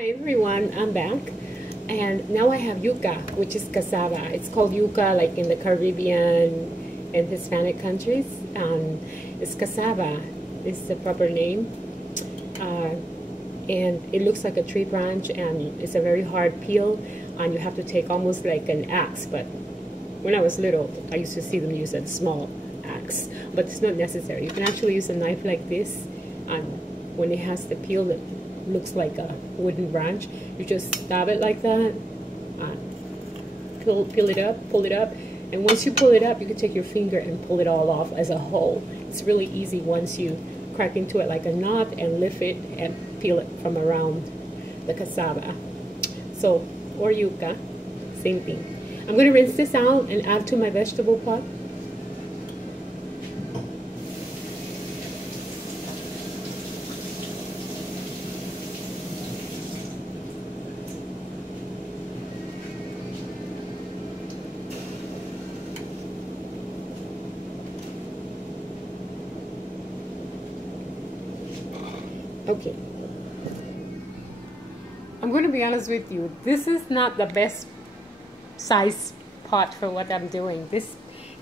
Hi everyone, I'm back, and now I have yuca, which is cassava. It's called yuca like in the Caribbean and Hispanic countries. It's cassava is the proper name, and it looks like a tree branch, and it's a very hard peel, and you have to take almost like an axe. But when I was little, I used to see them use a small axe, but it's not necessary. You can actually use a knife like this, and when it has the peel that looks like a wooden branch, you just stab it like that, pull it up, and once you pull it up, you can take your finger and pull it all off as a whole. It's really easy once you crack into it like a knot and lift it and peel it from around the cassava. So, or yuca, same thing. I'm going to rinse this out and add to my vegetable pot. Okay, I'm going to be honest with you. This is not the best size pot for what I'm doing. This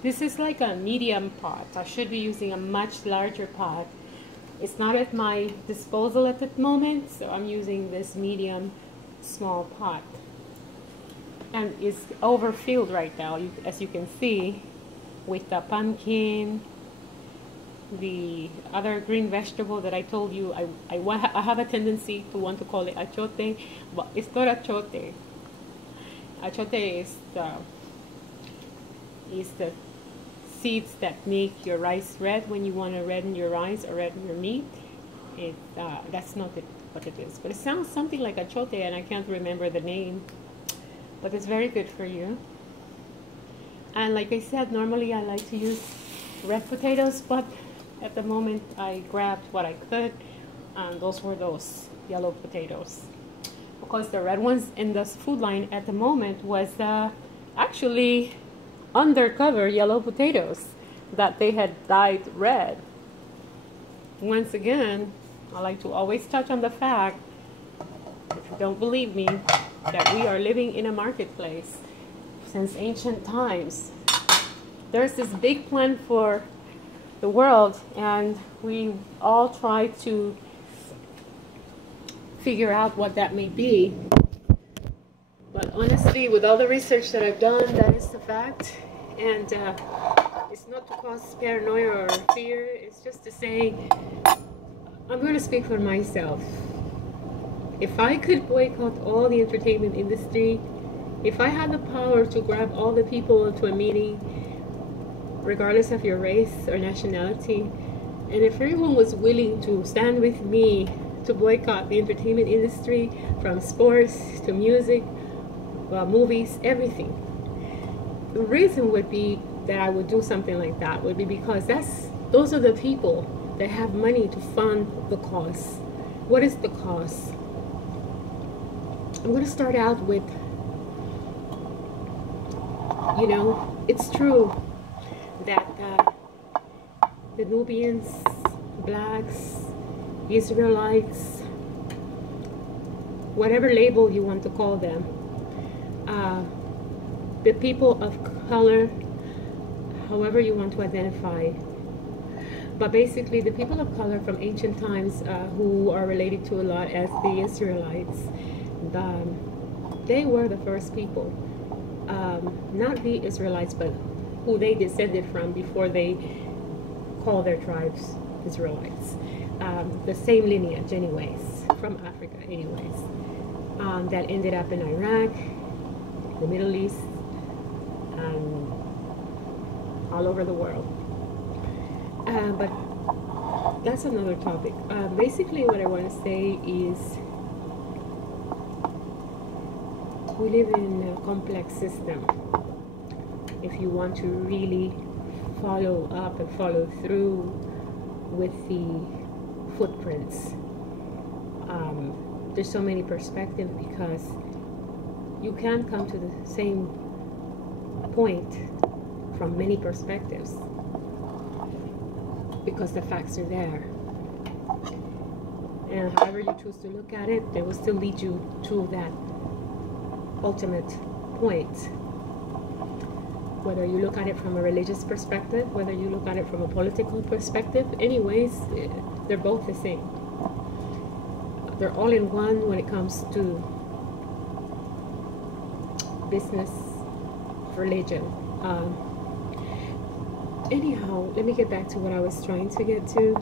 is like a medium pot. I should be using a much larger pot. It's not at my disposal at the moment, so I'm using this medium small pot. And it's overfilled right now, as you can see, with the pumpkin, the other green vegetable that I told you. I have a tendency to want to call it achote, but it's not achote. Achote is the seeds that make your rice red when you want to redden your rice or redden your meat. That's not what it is, but it sounds something like achote, and I can't remember the name, but it's very good for you. And like I said, normally I like to use red potatoes, but at the moment I grabbed what I could, and those were those yellow potatoes, because the red ones in the food line at the moment was actually undercover yellow potatoes that they had dyed red. Once again, I like to always touch on the fact, if you don't believe me, that we are living in a marketplace since ancient times. There's this big plan for the world, and we all try to figure out what that may be. But honestly, with all the research that I've done, that is the fact. And it's not to cause paranoia or fear. It's just to say, I'm going to speak for myself. If I could boycott all the entertainment industry, if I had the power to grab all the people to a meeting, regardless of your race or nationality, and if everyone was willing to stand with me to boycott the entertainment industry, from sports to music, movies, everything, the reason would be that I would do something like that would be because those are the people that have money to fund the cause. What is the cause? I'm going to start out with, it's true that the Nubians, blacks, Israelites, whatever label you want to call them, the people of color, however you want to identify, but basically the people of color from ancient times, who are related to a lot as the Israelites, they were the first people, not the Israelites, but who they descended from before they call their tribes Israelites. The same lineage anyways, from Africa anyways, that ended up in Iraq, the Middle East, and all over the world. But that's another topic. Basically what I want to say is, we live in a complex system. If you want to really follow up and follow through with the footprints, there's so many perspectives, because you can't come to the same point from many perspectives, because the facts are there. And however you choose to look at it, they will still lead you to that ultimate point. Whether you look at it from a religious perspective, whether you look at it from a political perspective, anyways, they're both the same. They're all in one when it comes to business, religion. Anyhow, let me get back to what I was trying to get to.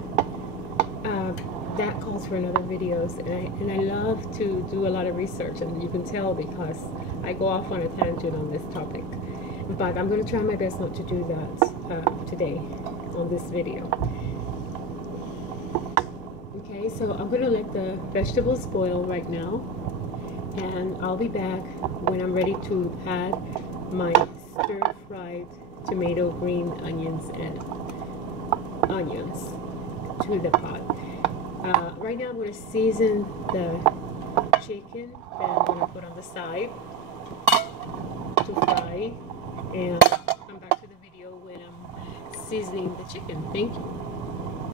That calls for another videos, and I love to do a lot of research, and you can tell because I go off on a tangent on this topic. But I'm going to try my best not to do that today on this video. Okay, so I'm going to let the vegetables boil right now, and I'll be back when I'm ready to add my stir-fried tomato, green onions, and onions to the pot. Right now I'm going to season the chicken that I'm going to put on the side to fry, and come back to the video when I'm seasoning the chicken. Thank you.